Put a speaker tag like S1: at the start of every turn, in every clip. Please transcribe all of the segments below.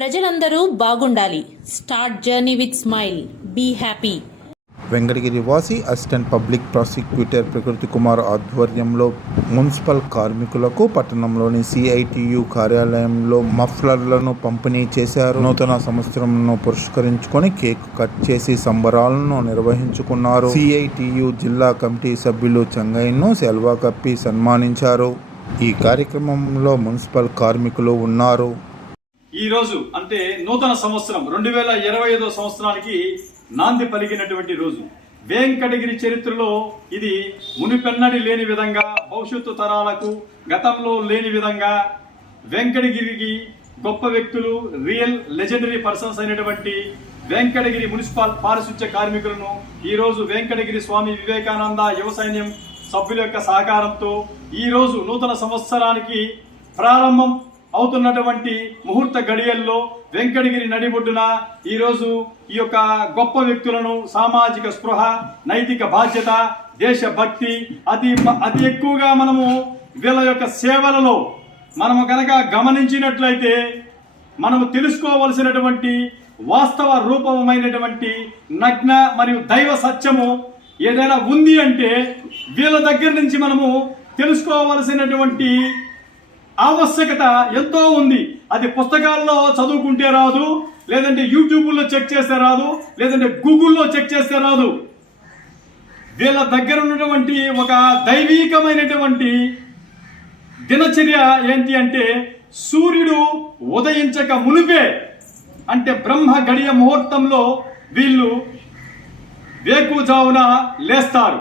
S1: ప్రజలందరూ బాగుండాలి. Start journey with smile. Be happy.
S2: Venkatagiri వాసి అసిస్టెంట్ పబ్లిక్ ప్రాసిక్యూటర్ ప్రకృతి కుమార్ ఆధ్వర్యంలో మున్సిపల్ కార్మికులకు పట్టణంలోని సిఐటియు కార్యాలయంలో మఫ్లర్లను పంపిణీ చేశారు. నూతన సంవత్సరంను పురస్కరించుకొని కేక్ కట్ చేసి సంబరాలను నిర్వహించుకున్నారు. సిఐటియు జిల్లా కమిటీ సభ్యులు చెంగయ్యను సెల్వా కప్పి సన్మానించారు. ఈ కార్యక్రమంలో మున్సిపల్ కార్మికులు ఉన్నారు.
S3: ఈ రోజు అంటే నూతన సంవత్సరం రెండు వేల ఇరవై ఐదో సంవత్సరానికి నాంది పలికినటువంటి రోజు. వెంకటగిరి చరిత్రలో ఇది మునిపెన్నడి లేని విధంగా భవిష్యత్తు తరాలకు గతంలో లేని విధంగా వెంకటగిరికి గొప్ప వ్యక్తులు రియల్ లెజెండరీ పర్సన్స్ అయినటువంటి వెంకటగిరి మున్సిపల్ పారిశుధ్య కార్మికులను ఈ రోజు వెంకటగిరి స్వామి వివేకానంద యువ సైన్యం సభ్యుల యొక్క సహకారంతో ఈ రోజు నూతన సంవత్సరానికి ప్రారంభం అవుతున్నటువంటి ముహూర్త గడియల్లో వెంకటగిరి నడిబొడ్డున ఈరోజు ఈ యొక్క గొప్ప వ్యక్తులను సామాజిక స్పృహ నైతిక బాధ్యత దేశభక్తి అతి అతి ఎక్కువగా మనము వీళ్ళ యొక్క సేవలలో మనము కనుక గమనించినట్లయితే మనము తెలుసుకోవలసినటువంటి వాస్తవ రూపమైనటువంటి నగ్న మరియు దైవ సత్యము ఏదైనా ఉంది అంటే వీళ్ళ దగ్గర నుంచి మనము తెలుసుకోవలసినటువంటి ఆవశ్యకత ఎంతో ఉంది. అది పుస్తకాల్లో చదువుకుంటే రాదు లేదంటే యూట్యూబ్లో చెక్ చేస్తే రాదు లేదంటే గూగుల్లో చెక్ చేస్తే రాదు. వీళ్ళ దగ్గర ఉన్నటువంటి ఒక దైవీకమైనటువంటి దినచర్య ఏంటి అంటే సూర్యుడు ఉదయించక మునిపే అంటే బ్రహ్మ గడియ ముహూర్తంలో వీళ్ళు వేకుజావున లేస్తారు.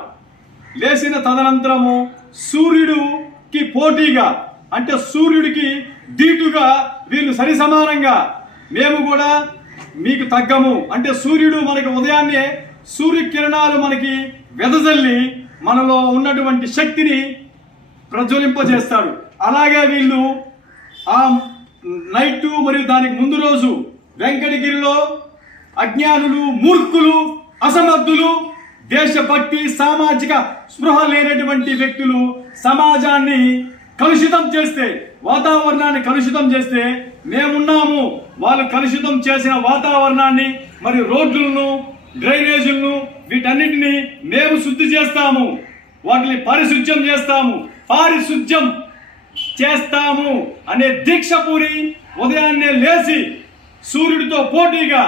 S3: లేచిన తదనంతరము సూర్యుడుకి పోటీగా అంటే సూర్యుడికి దీటుగా వీళ్ళు సరి సమానంగా. మేము కూడా మీకు తగ్గము. అంటే సూర్యుడు మనకి ఉదయాన్నే సూర్యకిరణాలు మనకి వెదజల్లి మనలో ఉన్నటువంటి శక్తిని ప్రజ్వలింపజేస్తాడు. అలాగే వీళ్ళు ఆ నైట్ మరియు దానికి ముందు రోజు వెంకటగిరిలో అజ్ఞానులు మూర్ఖులు అసమర్థులు దేశభక్తి సామాజిక స్పృహ లేనటువంటి వ్యక్తులు సమాజాన్ని కలుషితం చేస్తే వాతావరణాన్ని కలుషితం చేస్తే మేమున్నాము. వాళ్ళు కలుషితం చేసిన వాతావరణాన్ని మరియు రోడ్లను డ్రైనేజీలను వీటన్నిటిని మేము శుద్ధి చేస్తాము. వాటిని పరిశుద్ధ్యం చేస్తాము. పారిశుద్ధ్యం చేస్తాము అనే దీక్ష పూరి ఉదయాన్నే లేచి సూర్యుడితో పోటీగా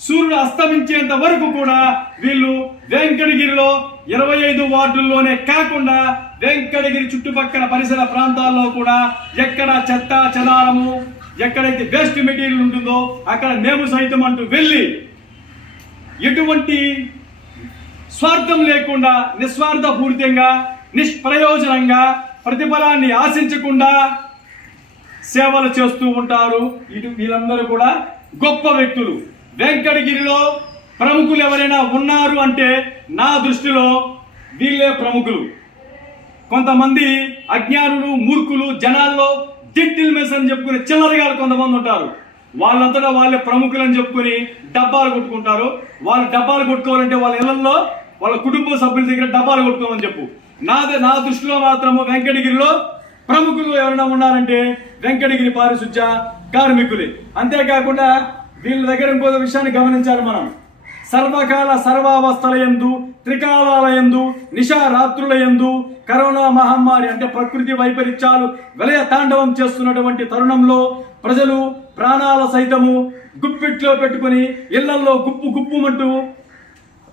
S3: సూర్యుడు అస్తమించేంత వరకు కూడా వీళ్ళు వెంకటగిరిలో ఇరవై ఐదు వార్డుల్లోనే కాకుండా వెంకటగిరి చుట్టుపక్కల పరిసర ప్రాంతాల్లో కూడా ఎక్కడ చెత్త చెదారము ఎక్కడైతే వేస్ట్ మెటీరియల్ ఉంటుందో అక్కడ మేము సైతం అంటూ వెళ్ళి ఎటువంటి స్వార్థం లేకుండా నిస్వార్థపూరితంగా నిష్ప్రయోజనంగా ప్రతిఫలాన్ని ఆశించకుండా సేవలు చేస్తూ ఉంటారు. ఇటు వీళ్ళందరూ కూడా గొప్ప వ్యక్తులు. వెంకటగిరిలో ప్రముఖులు ఎవరైనా ఉన్నారు అంటే నా దృష్టిలో వీళ్ళే ప్రముఖులు. కొంతమంది అజ్ఞానులు మూర్ఖులు జనాల్లో దిట్టిల్ మెస్ అని చెప్పుకునే చిల్లరగాలు కొంతమంది ఉంటారు. వాళ్ళంతటా వాళ్ళే ప్రముఖులు అని చెప్పుకుని డబ్బాలు కొట్టుకుంటారు. వాళ్ళు డబ్బాలు కొట్టుకోవాలంటే వాళ్ళ ఇళ్ళలో వాళ్ళ కుటుంబ సభ్యుల దగ్గర డబ్బాలు కొట్టుకోమని చెప్పు. నాదే నా దృష్టిలో మాత్రము వెంకటగిరిలో ప్రముఖులు ఎవరైనా ఉన్నారంటే వెంకటగిరి పారిశుధ్య కార్మికులే. అంతేకాకుండా వీళ్ళ దగ్గర ఇంకో విషయాన్ని గమనించాలి మనం. సర్వకాల సర్వావస్థల యందు నిశారాత్రులయందు రాత్రుల యందు కరోనా మహమ్మారి అంటే ప్రకృతి వైపరీత్యాలు విలయ తాండవం చేస్తున్నటువంటి తరుణంలో ప్రజలు ప్రాణాల సైతము గుప్పిట్లో పెట్టుకుని ఇళ్ళలో గుప్పు గుప్పుమంటూ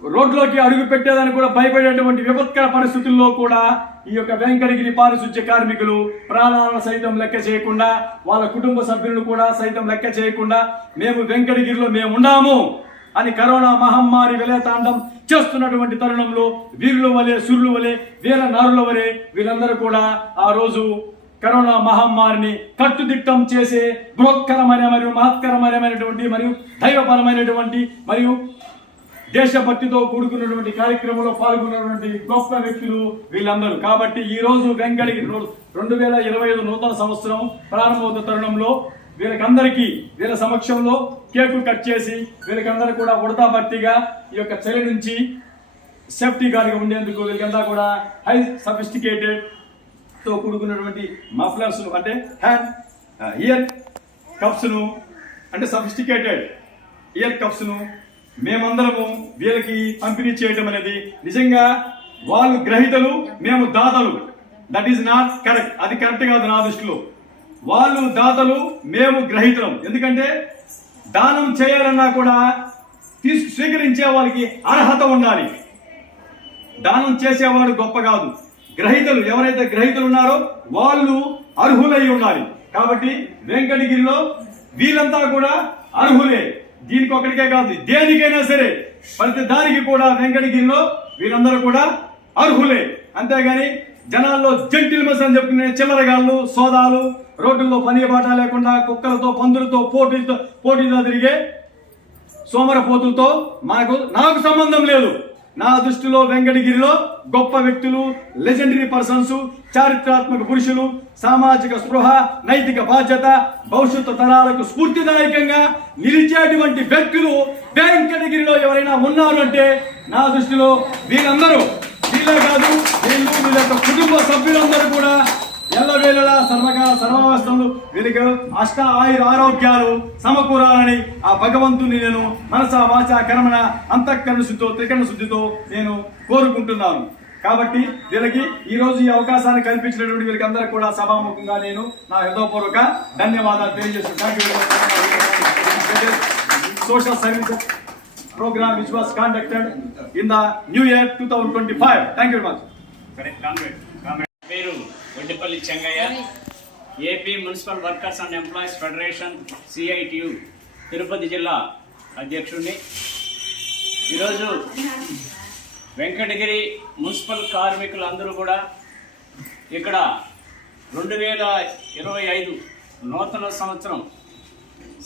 S3: రోడ్లోకి అడుగు పెట్టేదని కూడా భయపడేటువంటి విపత్కర పరిస్థితుల్లో కూడా ఈ యొక్క వెంకటగిరి పారిశుధ్య కార్మికులు ప్రాణాలను సైతం లెక్క చేయకుండా వాళ్ళ కుటుంబ సభ్యులను కూడా సైతం లెక్క చేయకుండా మేము వెంకటగిరిలో మేము ఉన్నాము అని కరోనా మహమ్మారి విలయతాండం చేస్తున్నటువంటి తరుణంలో వీరుల వలె సురుల వలె వీర నారుల వలె వీళ్ళందరూ కూడా ఆ రోజు కరోనా మహమ్మారిని కట్టుదిట్టం చేసే బృహత్కరమైన మరియు మహత్కరమైనటువంటి మరియు దైవపరమైనటువంటి మరియు దేశభక్తితో కూడుకున్నటువంటి కార్యక్రమంలో పాల్గొన్నటువంటి గొప్ప వ్యక్తులు వీళ్ళందరూ. కాబట్టి ఈ రోజు వెంగళి రెండు వేల ఇరవై ఐదు నూతన సంవత్సరం ప్రారంభమవుతున్న తరుణంలో వీళ్ళకందరికీ వీళ్ళ సమక్షంలో కేకు కట్ చేసి వీళ్ళకందరూ కూడా ఉడతా భర్తీగా ఈ యొక్క చలి నుంచి సేఫ్టీ గార్డ్గా ఉండేందుకు వీళ్ళకంతా కూడా హై సఫిస్టికేటెడ్తో కూడుకున్నటువంటి మఫ్లర్స్ అంటే హ్యాండ్ ఇయర్ కప్స్ను అంటే సఫిస్టికేటెడ్ ఇయర్ కప్స్ను మేమందరము వీళ్ళకి పంపిణీ చేయడం అనేది నిజంగా వాళ్ళు గ్రహీతలు మేము దాతలు. దట్ ఈస్ నాట్ కరెక్ట్ అది కరెక్ట్ కాదు నా దృష్టిలో. వాళ్ళు దాతలు మేము గ్రహీతలం. ఎందుకంటే దానం చేయాలన్నా కూడా తీసుకు స్వీకరించే వాళ్ళకి అర్హత ఉండాలి. దానం చేసేవాడు గొప్ప కాదు. గ్రహీతలు ఎవరైతే గ్రహీతలు ఉన్నారో వాళ్ళు అర్హులై ఉండాలి. కాబట్టి వెంకటగిరిలో వీళ్ళంతా కూడా అర్హులే. దీనికి ఒకరికే కాదు దేనికైనా సరే ప్రతి దానికి కూడా వెంకటగిరిలో వీళ్ళందరూ కూడా అర్హులే. అంతేగాని జనాల్లో జంటిల్మస్ అని చెప్పుకునే చిల్లరగాళ్ళు సోదాలు రోడ్డుల్లో పని బాట లేకుండా కుక్కలతో పందులతో పోటీలతో పోటీతో తిరిగే సోమరపోతులతో మనకు నాకు సంబంధం లేదు. నా దృష్టిలో వెంకటగిరిలో గొప్ప వ్యక్తులు లెజెండరీ పర్సన్స్ చారిత్రాత్మక పురుషులు సామాజిక స్పృహ నైతిక బాధ్యత భవిష్యత్తు తరాలకు స్ఫూర్తిదాయకంగా నిలిచేటువంటి వ్యక్తులు వెంకటగిరిలో ఎవరైనా ఉన్నారు అంటే నా దృష్టిలో వీరందరూ మీరే కాదు వీళ్ళు వీళ్ళ యొక్క కుటుంబ సభ్యులందరూ కూడా ఎల్లవేళలా సర్వకాల సర్వావస్థలు వీరికి అష్ట ఆయుర ఆరోగ్యాలు సమకూరాలని ఆ భగవంతుని నేను మనస వాచ కర్మణ అంతఃకరణ శుద్ధితో త్రికరణ శుద్ధితో నేను కోరుకుంటున్నాను. కాబట్టి వీళ్ళకి ఈ రోజు ఈ అవకాశాన్ని కల్పించినటువంటి వీరికి అందరూ కూడా సభాముఖంగా నేను నా హృదయపూర్వక ధన్యవాదాలు తెలియజేస్తున్నాను. Social services program which was conducted in the new year two thousand twenty five thank you very much
S4: సరే కామ్రేడ్ కామ్రేడ్ పేరు Oddipalli Chengaiah. AP municipal workers and employees federation CITU Tirupati జిల్లా అధ్యక్షుడిని. ఈరోజు వెంకటగిరి మున్సిపల్ కార్మికులందరూ కూడా ఇక్కడ రెండు వేల ఇరవై ఐదు నూతన సంవత్సరం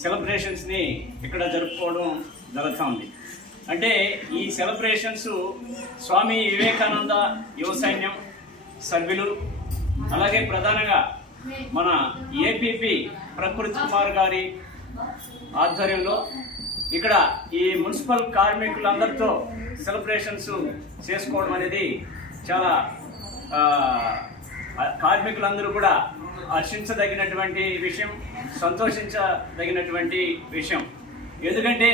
S4: సెలబ్రేషన్స్ని ఇక్కడ జరుపుకోవడం జరుగుతూ ఉంది అంటే ఈ సెలబ్రేషన్స్ స్వామి వివేకానంద యువ సైన్యం సభ్యులు అలాగే ప్రధానంగా మన ఏపీపీ ప్రకృతి కుమార్ గారి ఆధ్వర్యంలో ఇక్కడ ఈ మున్సిపల్ కార్మికులందరితో సెలబ్రేషన్స్ చేసుకోవడం అనేది చాలా కార్మికులందరూ కూడా హర్షించదగినటువంటి విషయం సంతోషించదగినటువంటి విషయం. ఎందుకంటే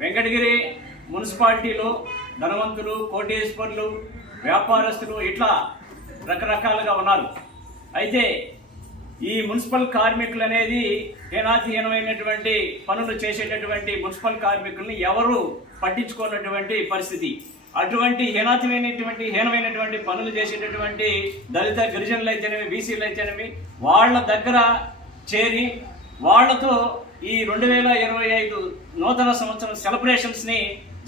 S4: వెంకటగిరి మున్సిపాలిటీలో ధనవంతులు కోటేశ్వర్లు వ్యాపారస్తులు ఇట్లా రకరకాలుగా ఉన్నారు. అయితే ఈ మున్సిపల్ కార్మికులు అనేది హీనాతిహీనమైనటువంటి పనులు చేసేటటువంటి మున్సిపల్ కార్మికుల్ని ఎవరు పట్టించుకున్నటువంటి పరిస్థితి. అటువంటి హీనాతిమైనటువంటి హీనమైనటువంటి పనులు చేసేటటువంటి దళిత గిరిజనులు అయితేనేమి బీసీలు అయితేనేమి వాళ్ళ దగ్గర చేరి వాళ్ళతో ఈ రెండు వేల ఇరవై ఐదు నూతన సంవత్సరం సెలబ్రేషన్స్ని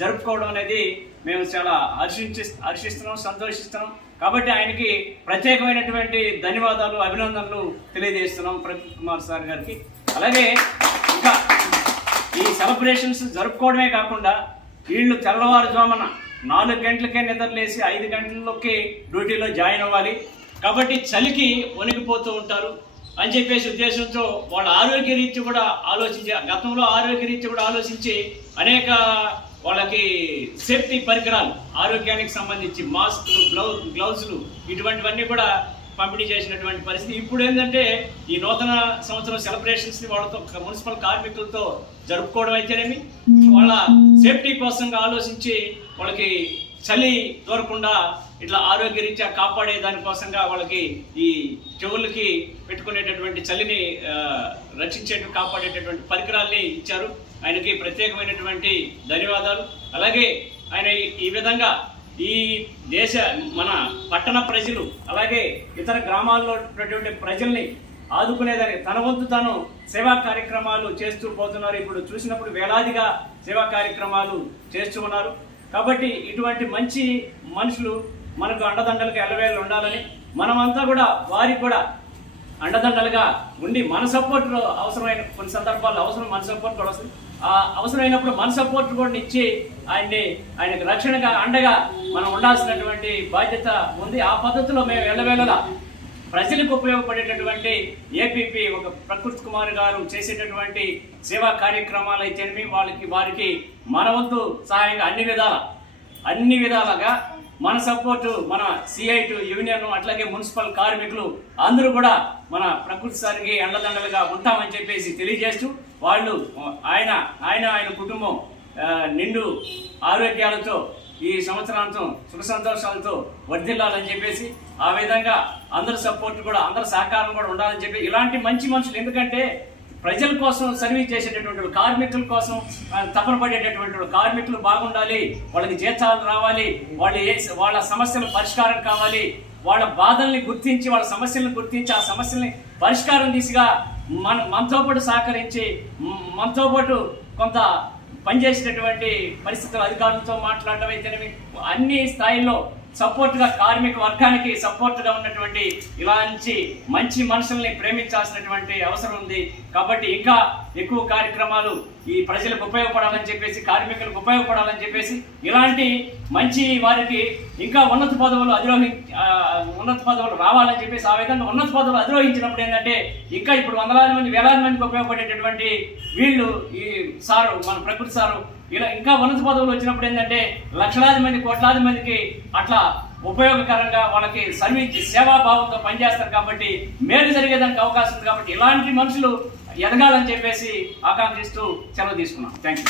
S4: జరుపుకోవడం అనేది మేము చాలా హర్షించి హర్షిస్తున్నాం సంతోషిస్తున్నాం. కాబట్టి ఆయనకి ప్రత్యేకమైనటువంటి ధన్యవాదాలు అభినందనలు తెలియజేస్తున్నాం ప్రదీప్ కుమార్ సార్ గారికి. అలాగే ఇంకా ఈ సెలబ్రేషన్స్ జరుపుకోవడమే కాకుండా వీళ్ళు తెల్లవారుజామున నాలుగు గంటలకే నిద్రలేసి ఐదు గంటలకి డ్యూటీలో జాయిన్ అవ్వాలి. కాబట్టి చలికి వణికిపోతూ ఉంటారు. అని చెప్పేసి ఉద్దేశంతో వాళ్ళ ఆరోగ్య రీత్యా కూడా ఆలోచించి గతంలో ఆరోగ్య రీత్యా కూడా ఆలోచించి అనేక వాళ్ళకి సేఫ్టీ పరికరాలు ఆరోగ్యానికి సంబంధించి మాస్క్లు గ్లౌ గ్లౌజులు ఇటువంటివన్నీ కూడా పంపిణీ చేసినటువంటి పరిస్థితి. ఇప్పుడు ఏంటంటే ఈ నూతన సంవత్సరం సెలబ్రేషన్స్ని వాళ్ళతో మున్సిపల్ కార్మికులతో జరుపుకోవడం అయితేనేమి వాళ్ళ సేఫ్టీ కోసంగా ఆలోచించి వాళ్ళకి చలి దూరకుండా ఇట్లా ఆరోగ్య రీత్యా కాపాడే దానికోసంగా వాళ్ళకి ఈ చెవులకి పెట్టుకునేటటువంటి చలిని ఆ, కాపాడేటటువంటి పరికరాల్ని ఇచ్చారు. ఆయనకి ప్రత్యేకమైనటువంటి ధన్యవాదాలు. అలాగే ఆయన ఈ- ఈ విధంగా ఈ దేశ మన పట్టణ ప్రజలు అలాగే ఇతర గ్రామాల్లో ఉన్నటువంటి ప్రజల్ని ఆదుకునేదానికి తన వంతు తాను సేవా కార్యక్రమాలు చేస్తూ పోతున్నారు. ఇప్పుడు చూసినప్పుడు వేలాదిగా సేవా కార్యక్రమాలు చేస్తూ ఉన్నారు. కాబట్టి ఇటువంటి మంచి మనుషులు మనకు అండదండలకు ఎల్లవేళ్ళు ఉండాలని మనమంతా కూడా వారికి కూడా అండదండలుగా ఉండి మన సపోర్ట్ అవసరమైన కొన్ని సందర్భాల్లో అవసరం మన సపోర్ట్ కూడా వస్తుంది. ఆ అవసరమైనప్పుడు మన సపోర్ట్ కూడా ఇచ్చి ఆయన్ని ఆయనకు రక్షణగా అండగా మనం ఉండాల్సినటువంటి బాధ్యత ఉంది. ఆ పద్ధతిలో మేము ఎల్లవేళలా ప్రజలకు ఉపయోగపడేటటువంటి ఏపీపీ ఒక ప్రకృతి కుమార్ గారు చేసేటటువంటి సేవా కార్యక్రమాలు అయితేనేమి వాళ్ళకి వారికి మన వంతు సహాయంగా అన్ని విధాల అన్ని విధాలుగా మన సపోర్టు మన సిఐటు యూనియన్ అట్లాగే మున్సిపల్ కార్మికులు అందరూ కూడా మన ప్రకృతి సారికి అండదండలుగా ఉంటామని చెప్పేసి తెలియజేస్తూ వాళ్ళు ఆయన ఆయన ఆయన కుటుంబం నిండు ఆరోగ్యాలతో ఈ సంవత్సరాంతం సుఖ సంతోషాలతో వర్ధిల్లాలని చెప్పేసి ఆ విధంగా అందరి సపోర్ట్ కూడా అందరి సహకారం కూడా ఉండాలని చెప్పి ఇలాంటి మంచి మనుషులు ఎందుకంటే ప్రజల కోసం సర్వీస్ చేసేటటువంటి కార్మికుల కోసం తపన పడేటటువంటి కార్మికులు బాగుండాలి వాళ్ళకి జీతాలు రావాలి వాళ్ళు ఏ వాళ్ళ సమస్యల పరిష్కారం కావాలి వాళ్ళ బాధల్ని గుర్తించి వాళ్ళ సమస్యలను గుర్తించి ఆ సమస్యల్ని పరిష్కారం దిశగా మన మనతో పాటు సహకరించి మనతో పాటు కొంత పనిచేసినటువంటి పరిస్థితులు అధికారులతో మాట్లాడడం అయితేనేమి అన్ని స్థాయిల్లో సపోర్ట్గా కార్మిక వర్గానికి సపోర్ట్గా ఉన్నటువంటి ఇలాంటి మంచి మనుషుల్ని ప్రేమించాల్సినటువంటి అవసరం ఉంది. కాబట్టి ఇంకా ఎక్కువ కార్యక్రమాలు ఈ ప్రజలకు ఉపయోగపడాలని చెప్పేసి కార్మికులకు ఉపయోగపడాలని చెప్పేసి ఇలాంటి మంచి వారికి ఇంకా ఉన్నత పదవులు అధిరోహి ఉన్నత పదవులు రావాలని చెప్పేసి ఆ విధంగా ఉన్నత పదవులు అధిరోహించినప్పుడు ఏంటంటే ఇంకా ఇప్పుడు వందలాది మంది వేలాది మందికి ఉపయోగపడేటటువంటి వీళ్ళు ఈ సారు మన ప్రకృతి సారు ఇలా ఇంకా ఉన్నత పదవులు వచ్చినప్పుడు ఏంటంటే లక్షలాది మంది కోట్లాది మందికి అట్లా ఉపయోగకరంగా వాళ్ళకి సర్వీస్ సేవాభావంతో పనిచేస్తారు కాబట్టి మేలు జరిగేదానికి అవకాశం ఉంది కాబట్టి ఇలాంటి మనుషులు ఎదగాలని చెప్పేసి ఆకాంక్షిస్తూ సెలవు తీసుకున్నాం. Thank you